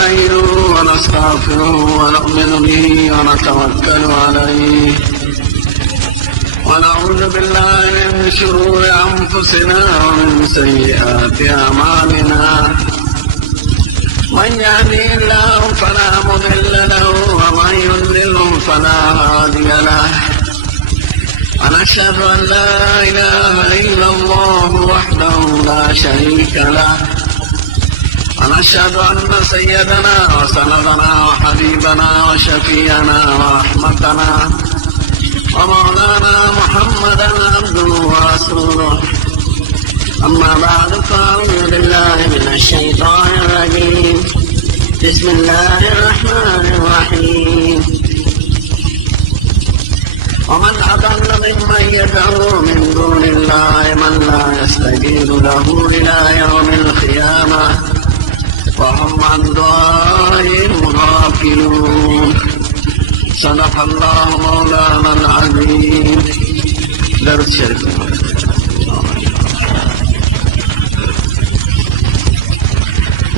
ونستعينه ونستغفره ونؤمن به ونتوكل عليه ونعوذ بالله من شرور أنفسنا ومن سيئات أعمالنا من يهده الله فلا مضل له ومن يضلله فلا هادي له ونشهد أن لا إله إلا الله وحده لا شريك له ونشهد أن سيدنا وسندنا وحبيبنا وشفيعنا ورحمتنا ومولانا محمدا عبده ورسوله أما بعد فأعوذ بالله من الشيطان الرجيم بسم الله الرحمن الرحيم ومن أضل ممن يدعو من دون الله من لا يستجيب له إلى يوم القيامة وهم عن دعائهم غافلون صدق الله مولانا العظيم. درس شريف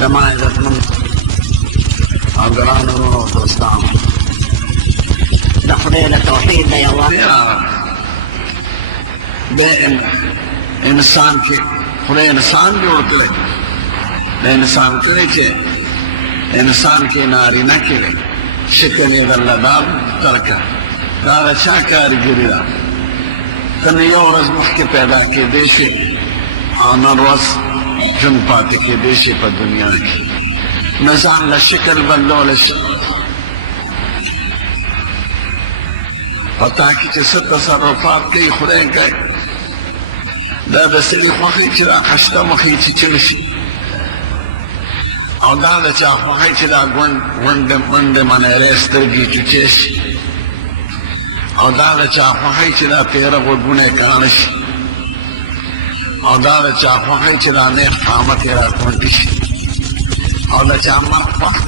جماعة من أقرانه وفرستان دخل التوحيد يا الله بين इंसान के खुले इंसान जो होते हैं इंसान के इंसान के नारी न के शिकने वाला दाब तरका दावा शाकारी गिरा कन्या और मुख के पैदा के देश आना रोज जन पाते के देश पर दुनिया की नजान ला शिकल बल्लो पता की जैसे तसर्रुफात के खुले गए لا بس المخيط لا حشتا مخيط تشلشي او دا چا مخيط لا وند من رسترګي چچش او دا چا مخيط لا پیر وګونه کانش او دا چا مخيط لا نه قامت را کوټش او دا چا مر وخت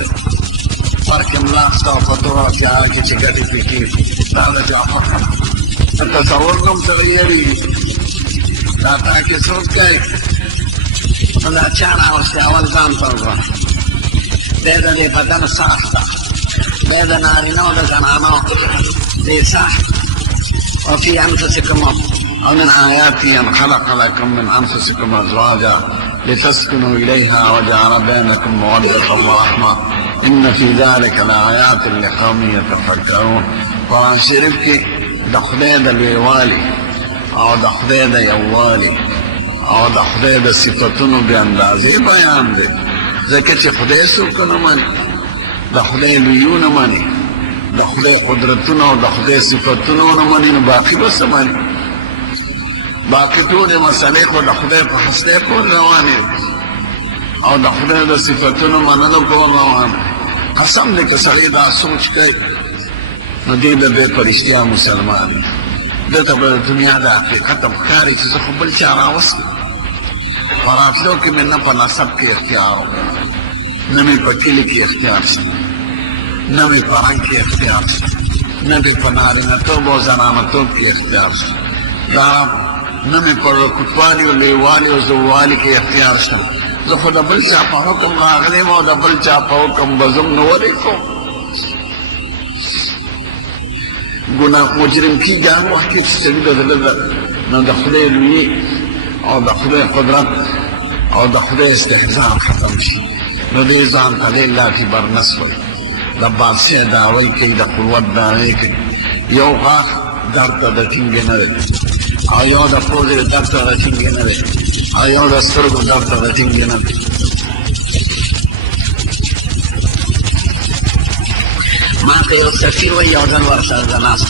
فرق املا ستا فتوا چا کی چګټي پیټي دا چا تصور کوم تغیري दाता के सोच गए मतलब अच्छा ना उससे अवल काम करोगा दे दे बदन साफ था दे दे नारी नो दे जनानो दे साफ وفي أنفسكم ومن آياته أن خلق لكم من أنفسكم أزواجا لتسكنوا إليها وجعل بينكم مودة ورحمة إن في ذلك لآيات لقوم يتفكرون قرآن شريف کې د خدای د لویوالي او د خدای د یووالي او د خدای د صفاتونو به اندازې بیان دی ځکه چې خدای څوک نه مانی د خدای لویونه مانی د خدای قدرتونه او د خدای صفاتونو نه مانی نو باقي به څه مانی باقي ټولې مسلې خو د خدای په حسنه پورې روانې او د خدای د صفاتونو منلو پورې روان قسم دې که سړی دا سوچ کوي نو دې د بې پرشتیا مسلمان دته په دنیا د حقیقت مخاري چې خو بل چا راوست وراتلو کې من نه په نسب کې اختیار نه مې په کلی کې اختیار نه مې په رنګ کې اختیار نه مې په نارینه‌توب او زنانه‌توب کې اختیار دا نه مې په کوټوالي او لیوالي او زوالي کې اختیار شته زه خو د بل چا په حکم راغلی یم او د بل چا په حکم به زه نه ولیکم گناه مجرم کی جان وقت کی چیزی داده نه د خدای لوی او د خدای قدرت او د خدای استحزام ختم شي نو دې ځان ته الله کی برنسو د بادشاہ دعوی کوي د قوت دعوی کوي یو غاښ درد د ټینګ نه دی او یو د پوزې درد د ټینګ نه دی او یو د سترګو درد د ټینګ نه دی ما ته یو سفیر وایي یو ځل ورسره د ناست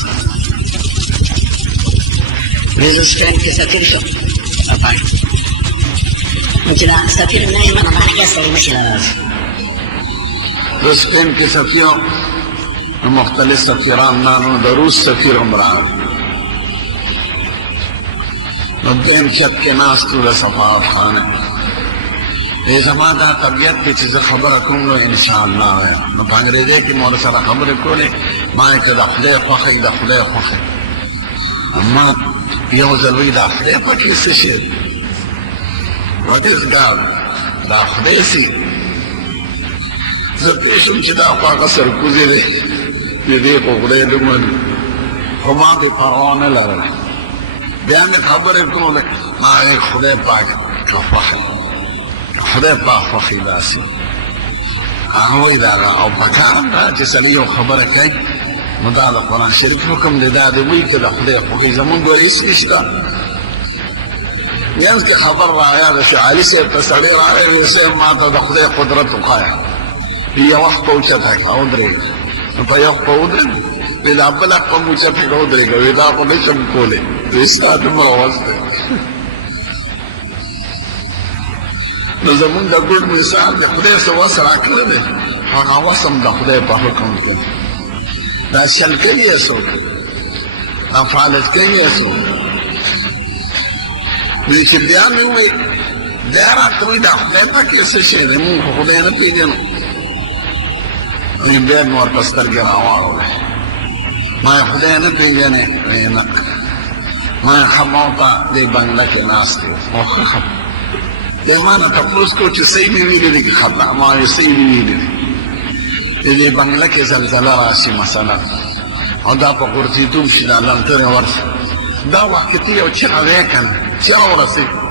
زه سپین کې سفیر شم نو چې دا سفیر نه یم نو باندې کس ته مشي زه سپین کې سفیر مختلف سفیران نانو د روس سفیر هم راغی نو دیم چپ کې ناست و د سفارت خانه زما دا طبیعت کې چې زه خبره کوم نو انشاءالله وایم نو په انګریزي کې مو سره خبرې کولې ما یې که د خدای خوښه د خدای خوښه اما یو ځل وایي د خدای په کې څه شی What is God? دا خدای سي زه پوه شوم چې دا خو هغه سرکوزی دی د دې خو خدای دومره خو ما پرې پروا نه لرله بیا مې خبرې کولې ما ویل خدای پاک که خوښ خدای پاک خوښي داسې هغه وایي د هغه او پکار ده چې سړی یو خبره کوي نو دا د قرآن شریف حکم دی دا د وایي که د خدای خوښي زمونږ ور هېڅ نشته منځ کې خبر راغی د شاه علي صاحب ته سړی راغی ویل صاحب ما ته د خدای قدرت وښایه یو وخت په اوچته کړه ودرېږه نو په یو وخت په ودرېږه وی دا بل وخت په مو اوچته کړه ودرېږه وی دا خو نه شم کولی وی ستا دومره وس دی نو زمونږ د ګوډ مثال د خدای څه وس راکړی دی هغه وس هم د خدای په حکم کې دا چل کوي یې څوک دا فعالیت کوي یې څوک وی چې بیا مې ووایي بیا راته وایي دا خدای پاک یې څه شی دی مونږ خو خدای نه پېژنو وی بیا مې ورته سترګې راواړولې ما یې خدای نه پېژنې وی نه ما یې ښه ما ته دې بنګله کې ناست و او ښه خبره دی ما نه تپوس کو چې صحیح مې ویلي دي که خطا ما یې صحیح مې ویلي دي د دې بنګله کې زلزله راشي مثلا او دا په غورځېدو شي دا لنګرې ورشي دا وخت کې ته یو چغه وایې که نه چغه ورسېږي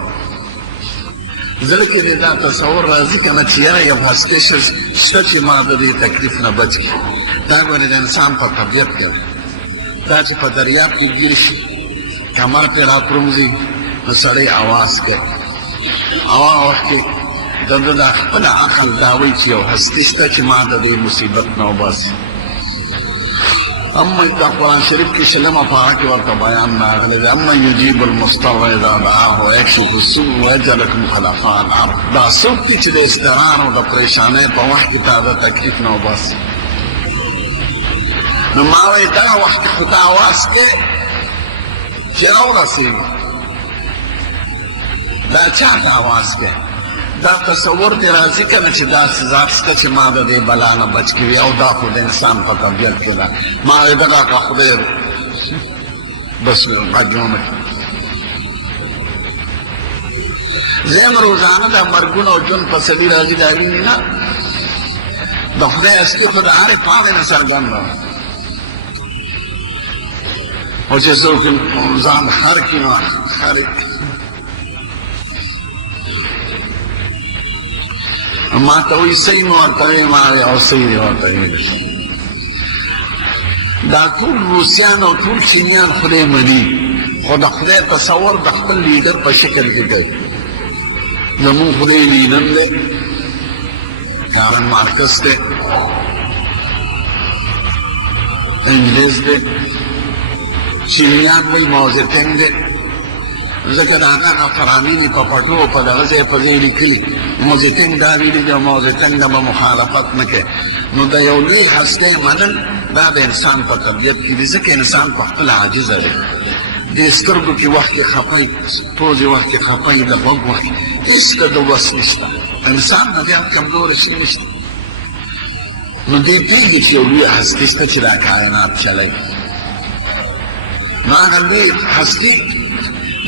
زړه کې دې دا تصور راځي که نه چې یاره یو هستې شته چې ما د دې تکلیف نه بچ کړي دا ګورې د انسان په طبیعت کې دا چې په دریاب کې ګیر شي کمر پرې راپرومځي نو سړی اواز کوي او هغه وخت کې د ده دا خپل عقل دا وایي چې یو هستي شته چې ما د دې مصیبت نه وباسي اما دا قرآن شریف کې شلمه پاره کې ورته بیان راغلی دی اما یجیب المضطر اذا دعاه ویکشف السوء ویجعلکم خلفاء الارض دا څوک دي چې د اضطرار او د پریشانۍ په وخت کې تا د تکلیف نه وباسي نو ما وایي دغه وخت کې خو ته اواز کوې چې راورسېږي دا چاته اواز کوي دا تصور دې راځي که نه چې داسې ذات شته چې ما د دې بلا نه بچ کړي او دا خو د انسان په طبیعت کې ده ما وایي دغه که خدای بس غږونه زم روزانه دا مرګونه او ژوند په سړي راځي دا ویني نه د خدای اصلي خو د هرې پاڼې نه څرګنده او چې څوک ځان خر کړي نو خر ما ته وایي صحیح مې ورته ویې ما وایي او صحیح دې ورته ویلي دا ټول روسیان او ټول چینیان خدای مني خو د خدای تصور د خپل لیډر په شکل کې کوي زمونږ خدای لیډر دی کارل مارکس دی انګلیس دی چینیان وایي ماوزېتینګ دی ځکه د هغه فرامین په پټو په دغه ځای په ځای لیکلي موزیتینګ دا ویلي دي او موزیتینګ به مخالفت نه کوي نو د یو لوی هستۍ منل دا د انسان په طبیعت کې دي ځکه انسان په خپل عاجزه دی د سترګو کې وخت کې خفه پوزې وخت کې خفه د غوږ وخت هېڅ د وس نشته انسان نه بیا کمزوری شي نشته نو دې پوهېږي چې یو لوی هستي شته چې دا کائنات چلوي نو هغه لوی هستي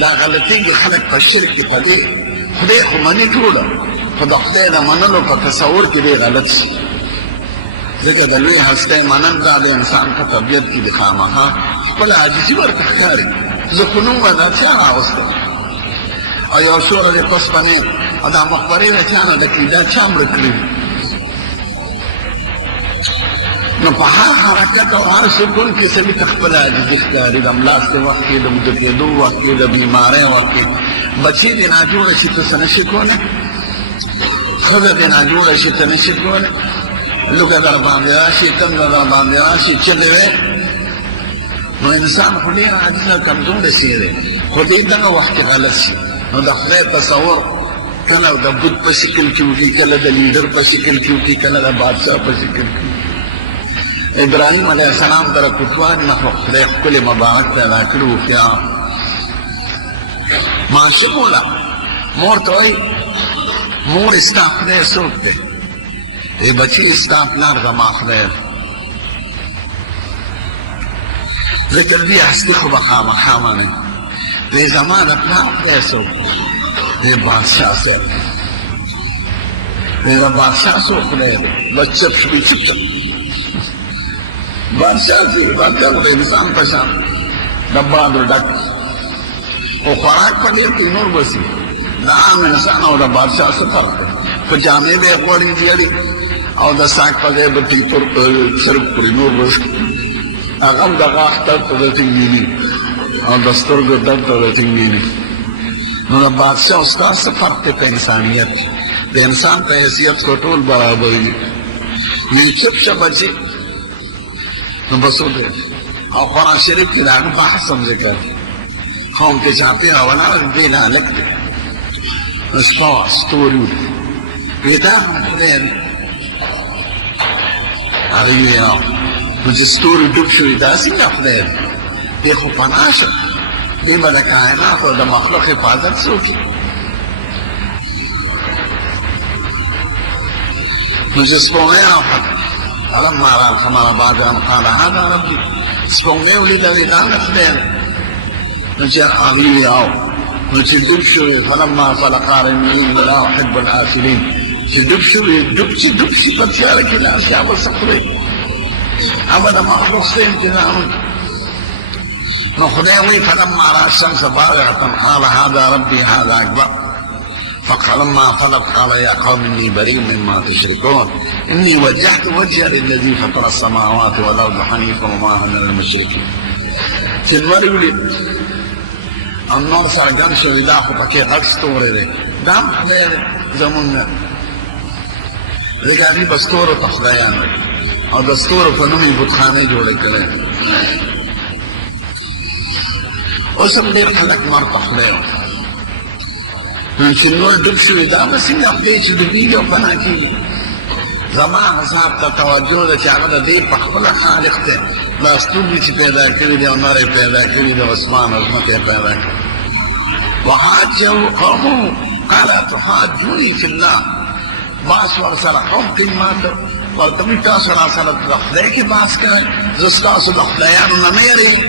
دا غلطېږي خلک په شرک کې په دې خدای خو مني ټوله خو د خدای د منلو په تصور کې دی غلط شي ځکه د لوی هستۍ منل دا د انسان په طبیعت کې د خامخا خپل عاجزي ورته ښکاري زه خو نوم به دا چا راوستم او یو شوره د پسپنې او دا مقبرې د چا نه ډکې دا چا مړه کړي نو په هر حرکت او هر سکون کې سړي ته خپل عاجزي ښکاري د ملاستې وخت کې د مده کېدو وخت کې د بیمارۍ وخت کې بچی دې ناجوړه شي ته څه نشي کولی ښځه دې ناجوړه شي ته نشي کولی لوږه در باندې راشي تنده در باندې راشي چغې وې نو انسان خو ډېر عاجز او کمزوری شی دی خو دې دغه وخت کې غلط شي نو د خدای تصور کله د بت په شکل کې وکړي کله د لیډر په شکل کې وکړي کله د بادشاه په شکل کې ابراهیم علیه السلام در کوټوال نه خو خدای ښکلې مبارک پیدا کړي هوښیار ماشوم وله مور ته وایي مور ستا خدای څوک دی ای بچی ستا پلار زما خدای دی زه تر دې هستي خو به خامخا منم دی زما د پلار خدای څوک دی بادشاه صاحب میرا بادشاہ سو خدای دی بس چپ شوی چپ چپ بادشاہ سے بادشاہ کو انسان پشان ڈبا دو ڈک وہ خوراک پڑے تو نور بسی دا عام انسان او دا بادشاہ سے فرق کہ جامعے بے اقواری دیاری او دا ساک پدے بٹی پر صرف پری نور بس اغم دا غاق تر تو دا تنگینی او دستور دا در تو دا تنگینی نو دا بادشاہ استاذ سے فرق تے پہ انسانیت دا انسان تا حیثیت کو طول برابری نیو چپ شا بچے نو بسو دے او قرآن شریف کی داگو بحث سمجھے کر قوم کے چاہتے ہیں اولا دینا لک دے اسپاو ستوریو دے پیدا ہم خدیر آگئیوی آو مجھے ستوری ڈوب شوی دا سنگا خدیر دیکھو پناشا دیما دا کائنات و دا مخلوق حفاظت سوکی مجھے سپونے آو خدیر فلما رأى القمر بادرا قال هذا ربي سپونے ولید ویدان خدیر نجر آغیوی آو نجر دب شوی فلما فلقار انہی لا احب العافلین چی دب شوی دب چی پتیار کی لاشیا بسقوی ابدا مخلوق سے امتناؤ نو خدیوی فلما رأى الشمس بارعة قال هذا ربي هذا اکبر فلما فلق قال يا قوم إني بريء مما تشركون إني وجهت وجهي للذي فطر السماوات والأرض حنيفا وما أنا من المشركين تنور يقول النور سرگن شوی دا خو پکی غټ ستوری دی دا هم خدای دی زمونږ نه ځکه هغوی به ستورو ته خدایان دی او د ستورو په نوم یې بتخانې جوړې کړی اوس هم ډېر خلک مر ته خدای چې نور ډوب شوي دا به څنګه خدای چې ډوبېږي او فنا کېږي زما حساب ته توجه ده چې هغه د دې په خپله خالق دی دا ستوري چې پیدا کړي دي او نور یې پیدا کړي دي اسمان او ځمکه یې پیدا کړي وحاجه قومه قال تحاجوني في الله باس ورسره قوم کې ماته ورته مې تاسو راسره د خدای کې باس کوئ زه ستاسو د خدایانو نه نه یېرېږم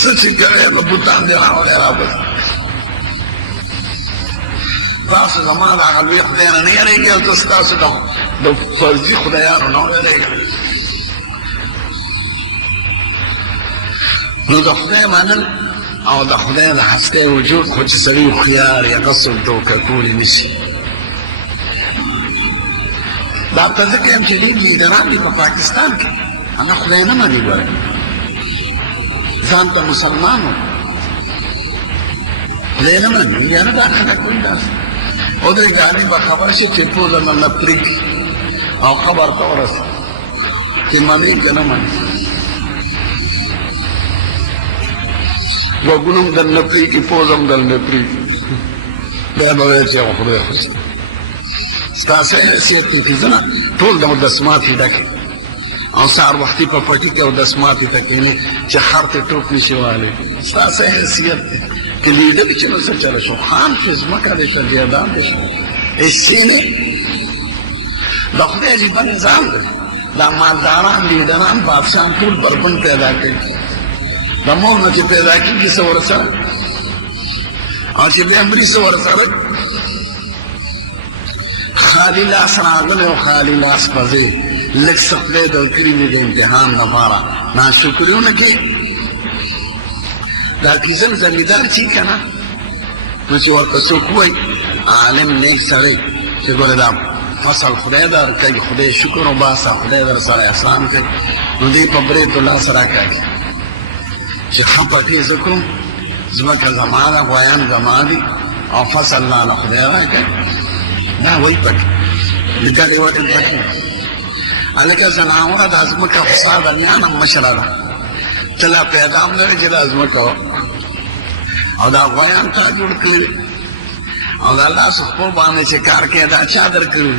څه چې کوئ نو بوتان دې راوړی رابس تاسو زما د هغه لوی خدای نه نه یېرېږئ او زه ستاسو د فرضي خدایانو نه ویېرېږم نو د خدای منل او د خدای د هستی وجود خو چې سړي هوښیار یا غصب دوکه کولی نشي دا ته ځکه یم چې ډېر لیډران دي په پاکستان کې هغه خدای نه مني ګوره ځان ته مسلمان و خدای نه مني یا نه دا خلک وایي داسې او دې ګاډي به خبر شي چې پوزه نه پرېږدي او خبر ته ورسه چې مني که نه مني وګونم در نه پرېږدي پوزم در نه پرېږدي بیا به وایي چې هغه خدای خوښ ستاسو حیثیت کې فیضونه ټول د مدسماتې ډکې او سهار وختي په پټي کې اودسماتې ته کښېنې چې خر ته ټوپ نشي والی ستاسو حیثیت دی که لیډر چې نو څه چله شو خان چې ځمکه دی شهزادان دی شو حصې نه د خدای عجیبه نظام دی دا مالداران لیډران بادشاهان ټول بربند پیدا کوي د مور نه چې پیدا کېږي څه ورسره او چې بیا مري څه ورسره خالی لاس راغلی او خالی لاس پځې لږ څه خدای درکړي وي د امتحان لپاره ناشکري ونه کړي دا کیسم زمیندار چې که نه نو چې ورته څوک وایي عالم نیک سړی چې ګوره دا فصل خدای درکوي خدای شکر وباسه خدای در سره احسان کوي نو دې په برېتو لاس راکاږي چې ښه پټې زه کوم ځمکه زما ده غویان زما دي او فصل لاله خدای راکوي دا وایي پټې لکه دې وټې پټې هلکه زناوره دا ځمکه خو ستا د میانه مشره ده ته لا پیدا هم لرې چې دا ځمکه وه او دا غویان تا جوړ کړي او د الله سپو باندې چې کار کوي دا چا درکړي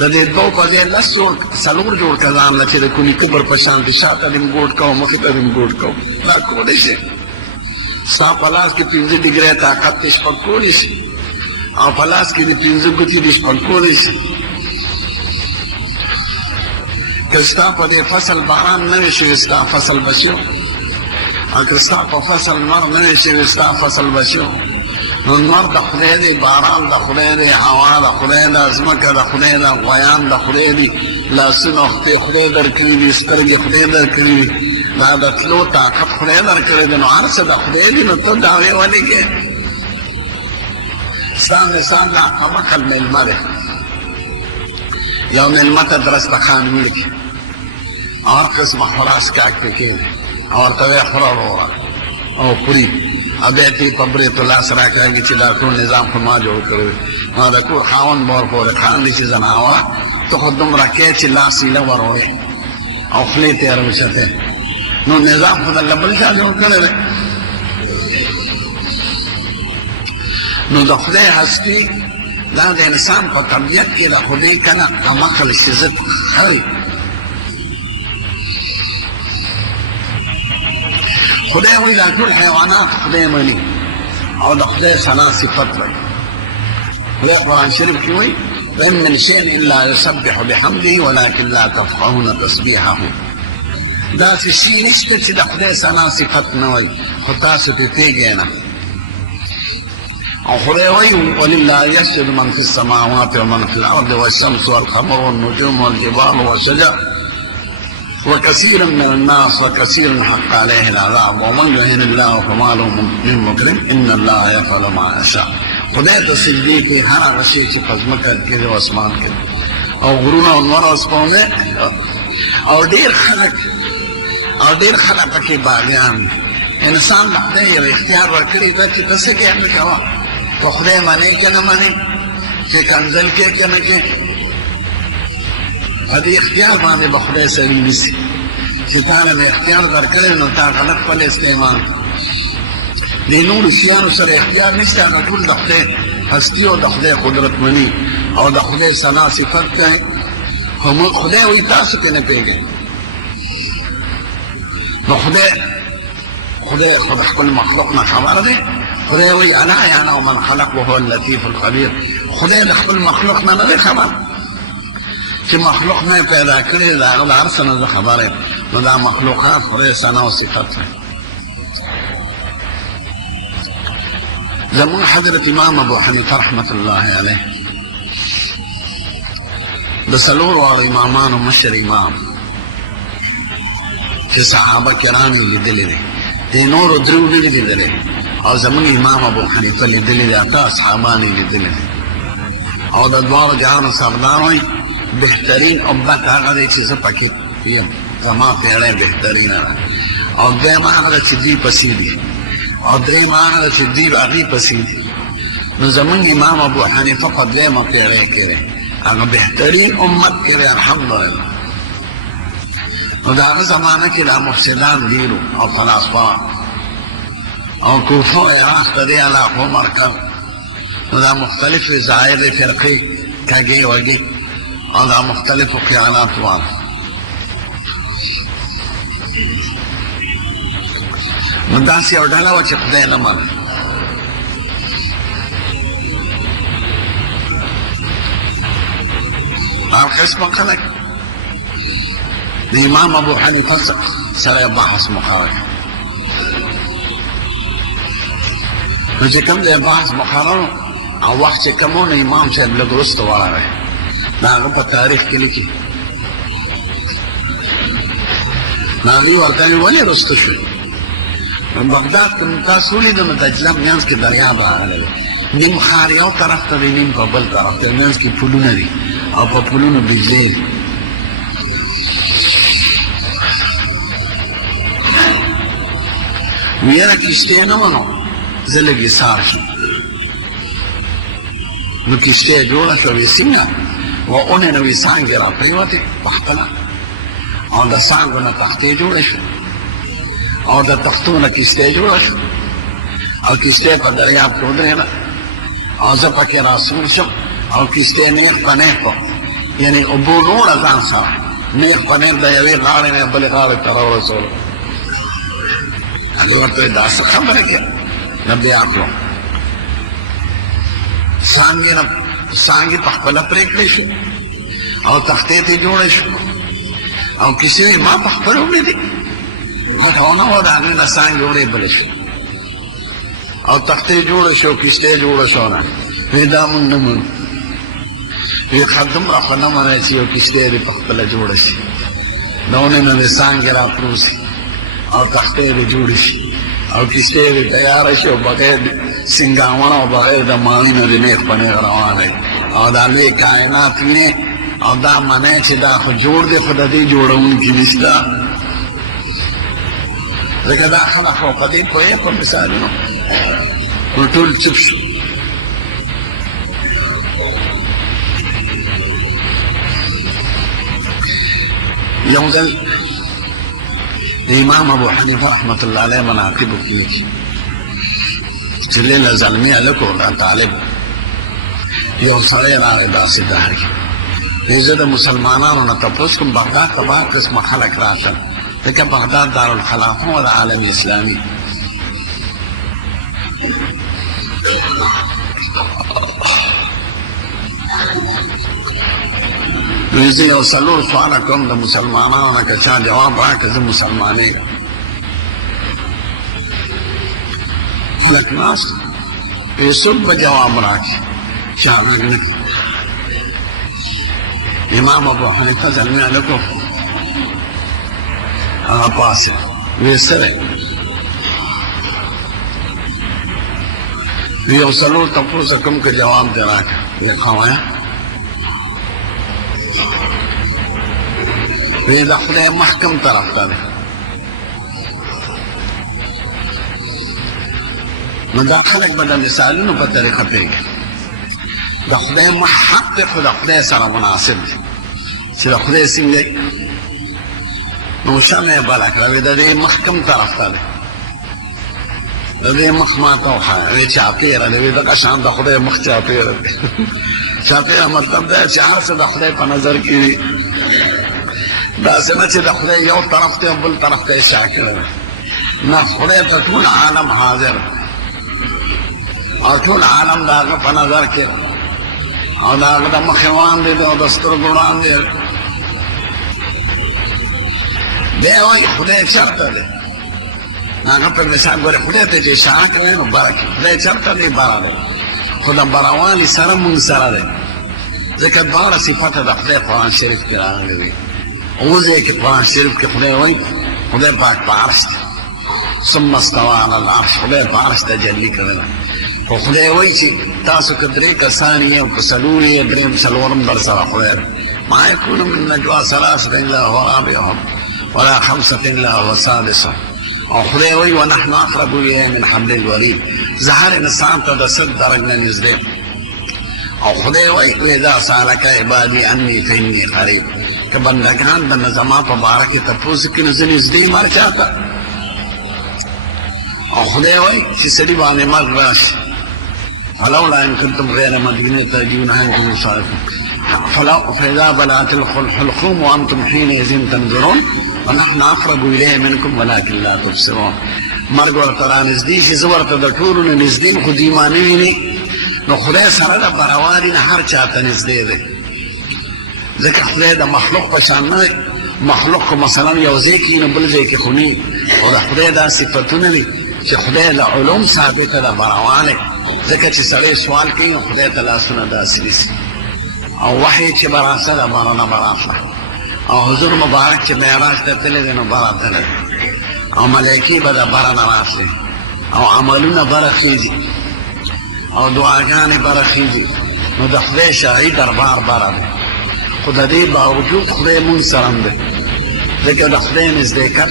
د دې دوه په ځای لس څلور جوړ کړه ځان له چې د کومې کبر په شان دې شاته دې ګوټ کوم مخې ته دې ګوټ کوم دا کولی شي ستا په لاس کې 5 ډګرۍ طاقت دې شپږ کولی شي او په لاس کې دې 5 ګوتې دې شپږ کولی شي که ستا په دې فصل باران نه وي شوی ستا فصل به شو او که ستا په فصل لمر نه وي شوی ستا فصل به شو نو نور د خدای دی، باران د خدای دی، هوا د خدای ده، ځمکه د خدای ده، غویان د خدای دي، لاسونه خدای درکړي دي، سترګې خدای درکړي دي، دا د تلو طاقت خدای درکړی دی. نو هر څه د خدای دي، نو ته دعوې ولې کوې؟ ستا مثال دا کمقل مېلمه دی، یو مېلمه ته درستخان ولیکي او هر قسمه خوراک کاک پې کښېږدي او ورته وایي خوره وروره او خوري، او بیا ته یې په برېتو لاس راکاږي چې دا ټول نظام خو ما جوړ کړی دی. نو د کور خاوند به ورپورې خاندي چې زناوره ته خو دومره کوې چې لاس ایله وروړې او خولې ته یې راوچتې. نو نظام خو درله بل چا جوړ کړی دی. نو د خدای هستي دا د انسان په طبیعت کې د خدای کنه کمقل شزت ښایي. خدای وایي دا ټول حیوانات خدای مني او د خدای ثنا صفت لري. خدای قرآن شریف کې وایي وإن من شيء إلا يسبح بحمده ولكن لا تفقهون تسبيحه. داسې شي نشته چې د خدای ثنا صفت نه وایي، خو تاسو پرې پوهېږئ نه. او خدای وایي ولله يسجد من في السماوات ومن في الأرض والشمس والقمر والنجوم والجبال والشجر وكثير من الناس وكثير حق عليه العذاب ومن يهن الله فما له من مكرم إن الله يفعل ما يشاء. خدای ته سجدې کوي هر هغه شی چې په ځمکه کې دی او اسمان کې دی او غرونه او لمر او سپوږمۍ او ډېر خلک پکې باغیان. انسان د خدای یو اختیار ورکړی ده چې ته څه کې عمل کوه، په خدای منې که نه منې، چې کنځل کې که نه کې. په دې اختیار باندې به خدای سړي نیسي چې تا له اختیار درکړی نو تا غلط خپل استعمال. د نورو شیانو سره اختیار نشته، هغه ټول د خدای هستي او د خدای قدرت مني او د خدای ثنا صفت دی. خو موږ خدای وایي تاسو پرې نه پوهېږئ. نو خدای خو د خپل مخلوق نه خبر دی. خدای وایي الا یعلم من خلق وهو اللطیف الخبیر. خدای د خپل مخلوق نه نه دی خبر چې مخلوق نه پیدا کړی د هغه د هر څه نه زه خبر یم. نو دا مخلوقات خدای ثنا او صفت دی. زمون حضرت امام ابو حنیفه رحمت الله علیه د څلورو واړو امامانو مشر امام چې صحابه کرام یې لیدلي دي، د نورو درو نه دي لیدلي، او زمونږ امام ابو حنیفه لیدلي دي، اته اصحابان یې لیدلي دي. او د دواړو جهانو سردار وایي بهترین امت هغه دی چې زه پکې یم، زما پیړۍ بهترینه ده. او دویم هغه ده چې دوی پسې دي، او دریم هغه ده چې دوی هغې پسې دي. نو زمونږ امام ابو حنیفه په دویمه پیړۍ کې دی، هغه بهترین امت کې دی الحمدلله. نو د هغه زمانه کې دا مفسدان ډېر او فلاسفه او کوفه عراق ته دې علاقو مرکز. نو دا مختلفې ظاهرې فرقې کږې وږې او دا مختلفو خیالات واله. نو داسې یو ډله وه چې خدای نه منل. هر قسمه خلک د امام ابو حنیفه سره بحث مقرر. نو چې کوم ځای بحث مقرر او وخت چې کوم و، نو امام صاحب لږ وروسته ولاړی، د هغه په تاریخ کې لیکي. نو هغوی ورته ویل ولې وروسته شوې؟ بغداد که تاسو ولیدو نو د دجله منځ کې دریاب راغلی دی، نیم ښار یو طرف ته دی، نیم په بل طرف ته، منځ کې پلونه دي او په پلونو بجلۍ دي. ویره کشتۍ نه وه، نو زه لږ ایثار شم. نو کشتۍ جوړه شوه، ویې څنګه؟ و اونې نه وي څانګې را پرېوتې په خپله، او د څانګو نه تختې جوړې شوې او د تختو نه کشتۍ جوړه شوه او کشتۍ په دریاب کې ودرېده او زه پکې راسور شم او کشتۍ نیغ په نیغ په یعنې اوبو نوړه ځان سره نیغ په نیغ د یوې غاړې نه بلې غاړې ته راورسولو. هغه ورته وایي دا څه خبرې کوې؟ نه بیا کړو څانګې په خپله پرېکړې شو او تختې ته جوړې شو او کیسې ما په خپله ولیدې، ګټونه وه د هغې نه څانګې وړې بلې شوې. او تختې جوړ شو کشته جوړ شو نه دا مونږ نه مونږ وی خدم را خو نه منه چې یو کشته دې په خپله جوړه شي نو نه څانګې را پروسي او تختې دې جوړې شي او کشته دې تیاره شي او بغیر سنګاونه او بغیر د ماڼۍ نه دې نیغ په نیغ روان دی او دا لوی کائنات وینې او دا منی چې دا خو جوړ دی خو د دې جوړونکي نشته ځکه دا خلک خو په دې پوهېږي په مثالونو نو ټول چپ شو یو ځل امام ابو حنیفه رحمت الله علیه مناقبو کې لیکي چې لیله زلمی هلک و دا طالب یو سړی راغی داسې دهر کې زه د مسلمانانو نه تپوس کوم بغداد ته بعض قسمه خلک راتل ځکه بغداد دارالخلافه و د عالم اسلامي زه یو څلور سواله کوم د مسلمانانو نه که چا جواب راکړه زه مسلمانېږم خلک ناست څوک به جواب راکړي چا غږ نه کړي امام ابو حنیفه زلمی هلک و هغه پاڅېد ویې څه دی وی یو څلور تپوس کوم که جواب دې راکړه ویې ښه وایه وی د خدای محکم طرف ته دی نو دا خلک به د مثالونو په طریقه پوهېږي د خدای حق دی خو د خدای سره مناسب دی چې د خدای څنګه نو شمع یې بله کړه وی د دې محکم طرف ته دی د دې مخ ما ته وښایه وی چاپېره دی وی دغه شان د خدای مخ چاپېره دی چاپېره مطلب دا چې هر څه د خدای په نظر کې دي داسې نه چې د خدای یو طرف ته بل طرف ته یې شا کړی نه خدای ته ټول عالم حاضر او ټول عالم د هغه په نظر کې او د هغه د مخې وړاندې دی او د سترګو وړاندې دی وایي خدای چېرته دی هغه په مثال ګورې خدای ته چې اشاره کوي نو بره کړي خدای چېرته دی بره دی خو د برهوالي سره مونږ سره دی ځکه دواړه صفته د خدای قرآن شریف کې راغلي دي اوځي کې قرآن شریف کې خدای وایي خدای پاک په عرش دی ثم استوى على العرش خدای په عرش تجلي کړی ده خو خدای وایي چې تاسو که درې کسان یې او که څلور یې درېیم څلورم در سره خدای دی ما یکون من نجوا ثلاثة إلا هو رابعهم ولا خمسة إلا هو سادسهم او خدای وایي ونحن أقرب إليه من حبل الوريد زه هر انسان ته د 100 درجې نه نږدې او خدای وایي وإذا سألك عبادي عني فإني قريب که بندگان د نظما په باره کې تپوس کړي نو زه نږدې یم هر چا ته او خدای وایي چې سړي باندې مرګ راشي فلولا إن كنتم غير مدينين ترجونها أنتم الصالحون فإذا بلغت الحلقوم وأنتم حينئذ تنظرون ونحن أقرب إليه منكم ولكن لا تبصرون مرګ ورته رانږدې شي زه ورته د ټولو نه نږدې خو دوی ما نه ویني نو خدای سره د برابري نه هر چا ته نږدې دی ځکه خدای د مخلوق په شان نه دی مخلوق خو مثلا یو ځای کې نو بل ځای کې خو نه او د خدای دا صفتونه دي چې خدای له علوم ثابته ده برواله ځکه چې سړی سوال کوي نو خدای ته لاسونه داسې نیسي او وحی چې به راسله باره نه به راتله او حضور مبارک چې معراج ته تللی دی نو بره تللی او ملایکې به د بره نه راتلې او عملونه بره خیږي او دعاګانې بره خیږي نو د خدای شاهي دربار بره دی خو د دې باوجود خدای مونږ سره هم دی ځکه د خدای نزدېکت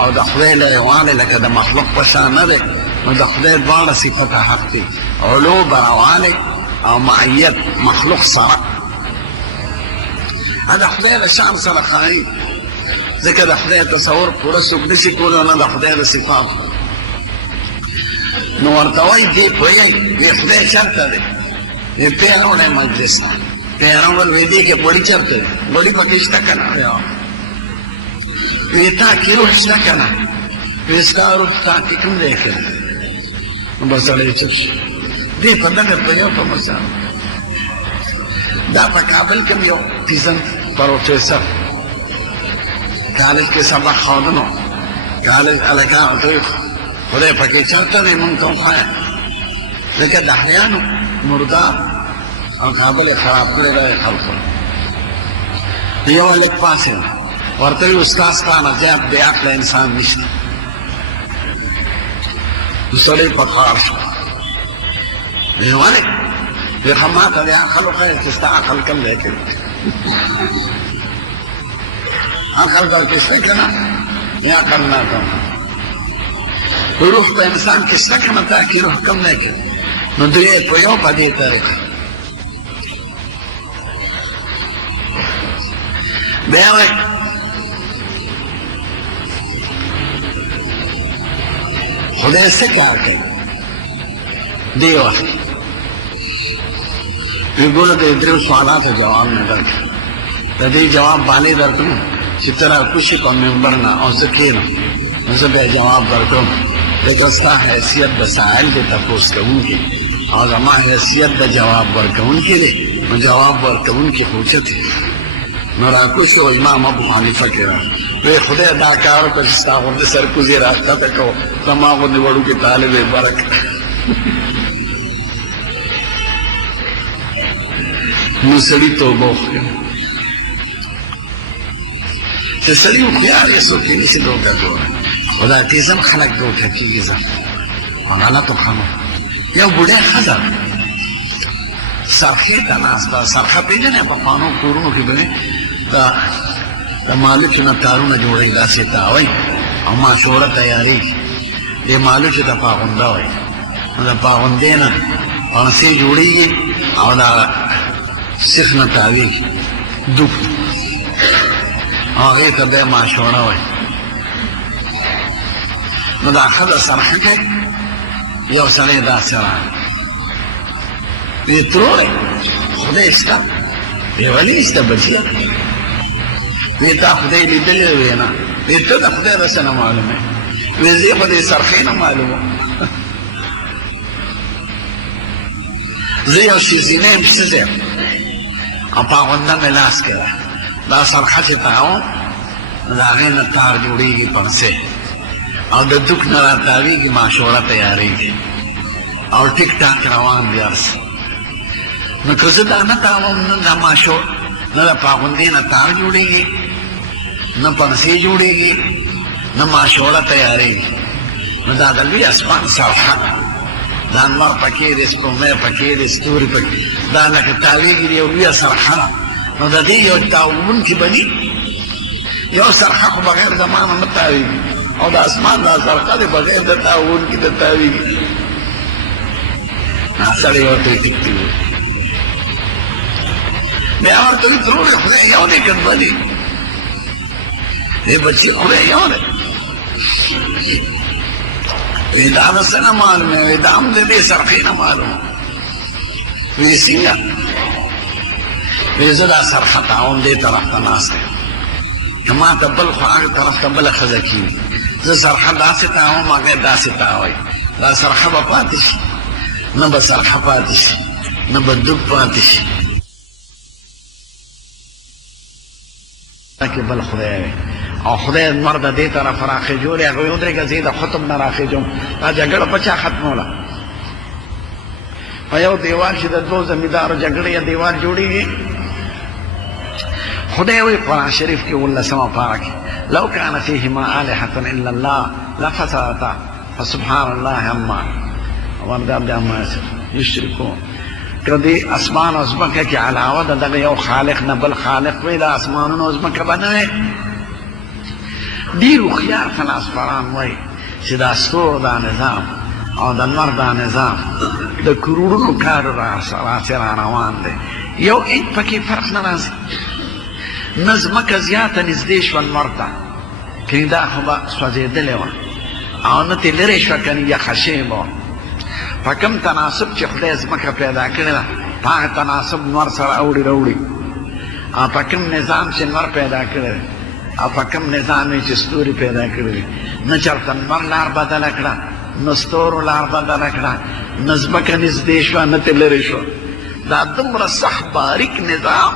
او د خدای لرېوالی لکه د مخلوق په شان نه دی نو د خدای دواړه صفته حق دی علو بروالی او معیت مخلوق سره د خدای د شان سره ښایي ځکه د خدای تصور پوره څوک نشي کولی نه د خدای د صفات نو ورته وایي دې پوهېږي دې خدای چېرته دی دې پې راوړی مجلس ته پې راوړل وایي دې کې غوړي چېرته دی غوړي پکې شته که نه وایي تا کې روح شته که نه وایي ستا روح تا کې کوم دی که نو بس سړی چپ شي دې په دغه په یو په مثال دا په کابل کې یو پیزن پروفیسر کالج کې سبق ښودنو کالج هلکانو ته خدای پکې چرته دی مونږ ته وښایه ځکه د احیانو مردار او کابل یې خراب کړی دی خلکو یو هلک پاڅېد ورته وي استاد ستا نه زیات بې عقله انسان نشته سړی په کار شو ویې ولې ویې ښه ما ته د عقل وښایه چې ستا عقل کم دی کوي عقل به کې شته که نه یا عقل نه کوم روح په انسان کې شته که نه تا کې روح کم دی کوي نو درې په یو په دې طریقه بیا وایي خدای څه کار کوي دې وخت وی ګوره د دریو سوالاتو جواب مې درکړ د دې جواب باندې درکړم چې ته راکوشي په منبر نه او زه کښېنم نو زه بیا جواب درکړم ځکه ستا حیثیت د سائل دی تپوس کوونکي او زما حیثیت د جواب ورکوونکي دی نو جواب ورکوونکي خو اوچت دی نو راکوشي او امام ابو حنیفه کې را وی خدای دا کار وکړه چې ستا غوندې سرکوزي راښکته کړو زما غوندې وړوکي طالب یې بره کړه نو سړي توبه وکړه چې سړي هوښیار یې څوک یې نشي دوکه کولی خو دا تیزم خلک دوکه کېږي ځه په غلطو خبرو یو بوډۍ ښځه سرخې ته ناسته سرخه پېژنې په پخوانو کورونو کې به د مالوچو نه تارونه جوړوي داسې تاوئ او ماشوره تیارېږي دې مالوچو ته پاغونده وایي نو د پاغوندې نه پڼسې جوړېږي او دا سیخ نه تاوېږي دوب او هغې ته دی ماشوره وایي نو دا ښځه سرخه کوي یو سړی داسې راغی وی تروړی خدای شته وی ولې نشته بچیه وی تا خدای لیدلی وی نه وی ته د خدای راسه نه معلومې وی زه خو دې سرخې نه معلومم زه یو ښځینه یم ښځه یم او پاغونده مې لاس کړه دا سرخه چې تاوم نو د هغې نه تار جوړېږي پنسې او د دوک نه راتاوېږي ماشوره تیارېږي او ټیک ټاک روان دی هر څه نو که زه دا نه تاوم نه د ماشو نه د پاغوندې نه تار جوړېږي نه پنسې جوړېږي نه ماشوره تیارېږي نو دا د لوی اسمان سرحه دا انور پکې دی سپوږمۍ پکې دی ستوري پکې دا لکه تاوېږي د یو لویه سرحه ده نو د دې یو تاوونکي به ني یو سرحه خو بغیر زمانه نه تاوېږي او د اسمان دا سرحه دی بغیر د تاوونکي د تاوېږي سړی ورته ټیک دی بیا ورته وي ترورې خدای یو دی که دوه دي دې بچي خدای یو دی وی دا د څه نه معلومې وی دا هم د دې سرخې نه معلومه وی څنګه وی زه دا سرخه تاوم دې طرف ته ناست یم که ما ته بل خو هغه طرف ته بله ښځه کېږي زه سرخه داسې تاوم هغې داسې تاوئ دا سرخه به پاتې شي نه به سرخه پاتې شي نه به دوک پاتې شي کې بل خدای وي او خدای لمر د دې طرف راخېجولی هغوی ودرېږه زه یې د قطب نه راخېجوم دا جګړه په چا ختموله په یو دیوال چې د دوو زمیندارو جګړه یا دیوال جوړېږي خدای وایي قرآن شریف کې 19مه پاره کې لو کان فیهما آلهة الا الله لفسدتا فسبحان الله عما ورداب عما یشرکون که دې اسمان او ځمکه کې علاوه د دغه یو خالق نه بل خالق وي د اسمانونو او ځمکه به نه وي ډېر هوښیار فلاسفران وایي چې دا ستورو دا نظام او د لمر دا نظام د کروڑونو کار راسې را روان دی یو انچ پکې فرق نه راځي نه ځمکه زیاته نږدې شوه لمر ته کنې دا خو به سوځېدلې وه او نه ترې لرې شوه کنې یخه شوې به وه په کوم تناسب چې خدای ځمکه پیدا کړې ده په هغه تناسب لمر سره اوړي راوړي او په کوم نظام چې لمر پیدا کړی دی او په کوم نظام یې چې ستوري پیدا کړي دي نه چېرته لمر لار بدله کړه نه ستورو لار بدله کړه نه ځمکه نږدې شوه نه ترې لرې شوه دا دومره سخت باریک نظام